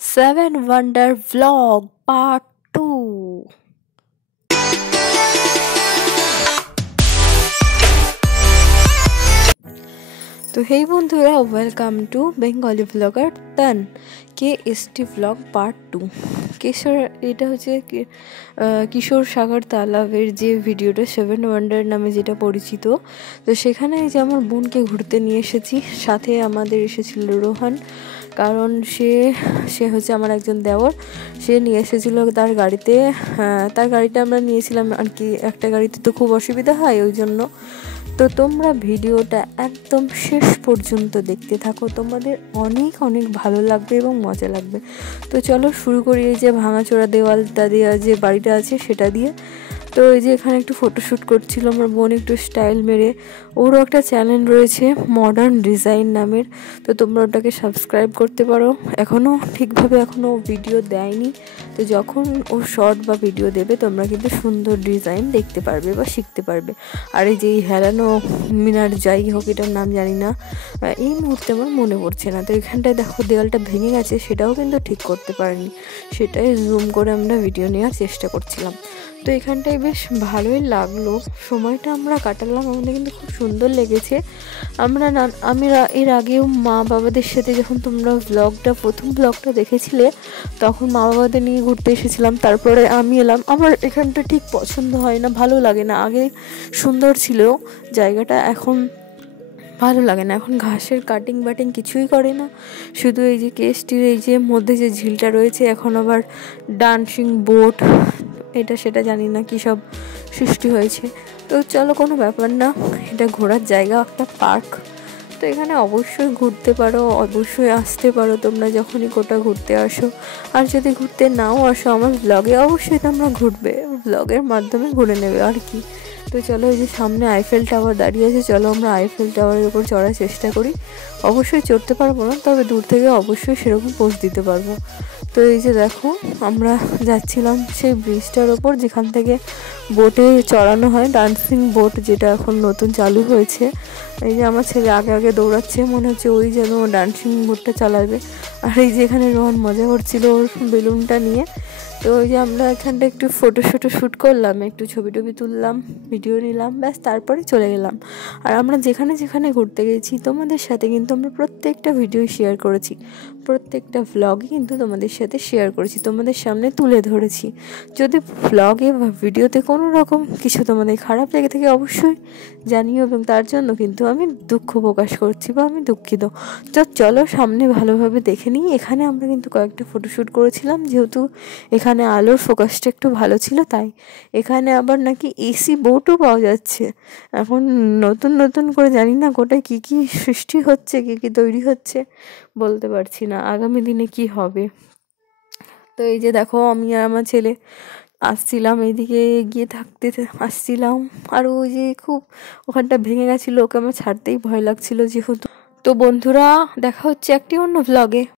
Seven Wonder Vlog Part 2. তো হেই বন্ধুরা, welcome to Bengali blogger তান KST ব্লগ পার্ট 2। এটা হচ্ছে কিশোর সাগর তালাবের যে ভিডিওটা 7 ওয়ান্ডার নামে যেটা পরিচিত। তো সেখানে যে আমার বোনকে ঘুরতে নিয়ে এসেছি, সাথে আমাদের এসেছিল রোহান, কারণ সে হচ্ছে আমার একজন দেওর। সে নিয়ে এসেছিলো তার গাড়িতে, তার গাড়িটা আমরা নিয়েছিলাম আর কি। একটা গাড়িতে তো খুব অসুবিধা হয়, ওই জন্য। তো তোমরা ভিডিওটা একদম শেষ পর্যন্ত দেখতে থাকো, তোমাদের অনেক অনেক ভালো লাগবে এবং মজা লাগবে। তো চলো শুরু করি। এই যে ভাঙাচোরা দেওয়ালটা দেওয়া যে বাড়িটা আছে সেটা দিয়ে। তো এই যে এখানে একটু ফটোশ্যুট করছিল আমার বোন, একটু স্টাইল মেরে। ওরও একটা চ্যানেল রয়েছে মডার্ন ডিজাইন নামের, তো তোমরা ওটাকে সাবস্ক্রাইব করতে পারো। ঠিকভাবে এখনও ভিডিও দেয়নি, তো যখন ও শর্ট বা ভিডিও দেবে তোমরা কিন্তু সুন্দর ডিজাইন দেখতে পারবে বা শিখতে পারবে। আর এই যে হেলানো মিনার, যাই হোক এটার নাম জানি না, এই মুহূর্তে আমার মনে পড়ছে না। তো এখানটায় দেখো দেওয়ালটা ভেঙে গেছে, সেটাও কিন্তু ঠিক করতে পারিনি, সেটাই জুম করে আমরা ভিডিও নেওয়ার চেষ্টা করছিলাম। তো এখানটায় বেশ ভালোই লাগলো, সময়টা আমরা কাটালাম, আমাদের কিন্তু খুব সুন্দর লেগেছে। আমি এর আগেও মা বাবাদের সাথে যখন তোমরা প্রথম ব্লগটা দেখেছিলে, তখন মা বাবাদের নিয়ে ঘুরতে এসেছিলাম। তারপরে আমি এলাম, আমার এখানটা ঠিক পছন্দ হয় না, ভালো লাগে না। আগে সুন্দর ছিল জায়গাটা, এখন ভালো লাগে না। এখন ঘাসের কাটিং বাটিং কিছুই করে না, শুধু এই যে কেএসটির এই যে মধ্যে যে ঝিলটা রয়েছে, এখন আবার ডান্সিং বোট, এটা সেটা জানি না কী সব সৃষ্টি হয়েছে। তো চলো, কোনো ব্যাপার না, এটা ঘোরার জায়গা, একটা পার্ক। তো এখানে অবশ্যই ঘুরতে পারো, অবশ্যই আসতে পারো তোমরা যখনই কোটা ঘুরতে আসো। আর যদি ঘুরতে নাও আসো, আমার ব্লগে অবশ্যই তোমরা ঘুরবে, ব্লগের মাধ্যমে ঘুরে নেবে আর কি। তো চলো, এই যে সামনে আইফেল টাওয়ার দাঁড়িয়ে আছে, চলো আমরা আইফেল টাওয়ারের উপর চড়ার চেষ্টা করি। অবশ্যই চড়তে পারবো না, তবে দূর থেকে অবশ্যই সেরকম পোজ দিতে পারবো। তো এই যে দেখো, আমরা যাচ্ছিলাম সেই ব্রিজটার ওপর, যেখান থেকে বোটে চড়ানো হয়, ডান্সিং বোট, যেটা এখন নতুন চালু হয়েছে। এই যে আমার ছেলে আগে আগে দৌড়াচ্ছে, মনে হচ্ছে ওই যেন ডান্সিং বোটটা চালাবে। আর এই যে এখানে রোহন মজা করছিল ওর বেলুনটা নিয়ে। তো ওই যে আমরা এখানটা একটু শ্যুট করলাম, একটু ছবি টবি তুললাম, ভিডিও নিলাম, ব্যাস তারপরে চলে গেলাম। আর আমরা যেখানে যেখানে ঘুরতে গেছি তোমাদের সাথে কিন্তু আমরা প্রত্যেকটা ভিডিও শেয়ার করেছি, প্রত্যেকটা ভ্লগই কিন্তু তোমাদের সাথে শেয়ার করেছি, তোমাদের সামনে তুলে ধরেছি। যদি ভ্লগে বা ভিডিওতে কোনো রকম কিছু তোমাদের খারাপ লেগে থাকে অবশ্যই জানিও, এবং তার জন্য কিন্তু আমি দুঃখ প্রকাশ করছি বা আমি দুঃখিত। তো চলো সামনে ভালোভাবে দেখে নিই। এখানে আমরা কিন্তু কয়েকটা ফটোশ্যুট করেছিলাম, যেহেতু এখানে আলোর ফোকাসটা একটু ভালো ছিল, তাই। এখানে আবার নাকি এসি বোটও পাওয়া যাচ্ছে এখন, নতুন নতুন করে, জানি না গোটায় কী কী সৃষ্টি হচ্ছে, কী কী তৈরি হচ্ছে বলতে পারছি না, আগামী দিনে কি হবে। তো এই যে দেখো, আমি আর আমার ছেলে আসছিলাম, এইদিকে এগিয়ে আসছিলাম। আর ওই যে খুব ওখানটা ভেঙে গেছিলো, ওকে আমার ছাড়তেই ভয় লাগছিল যেহেতু। তো বন্ধুরা, দেখা হচ্ছে একটি অন্য ভ্লগে।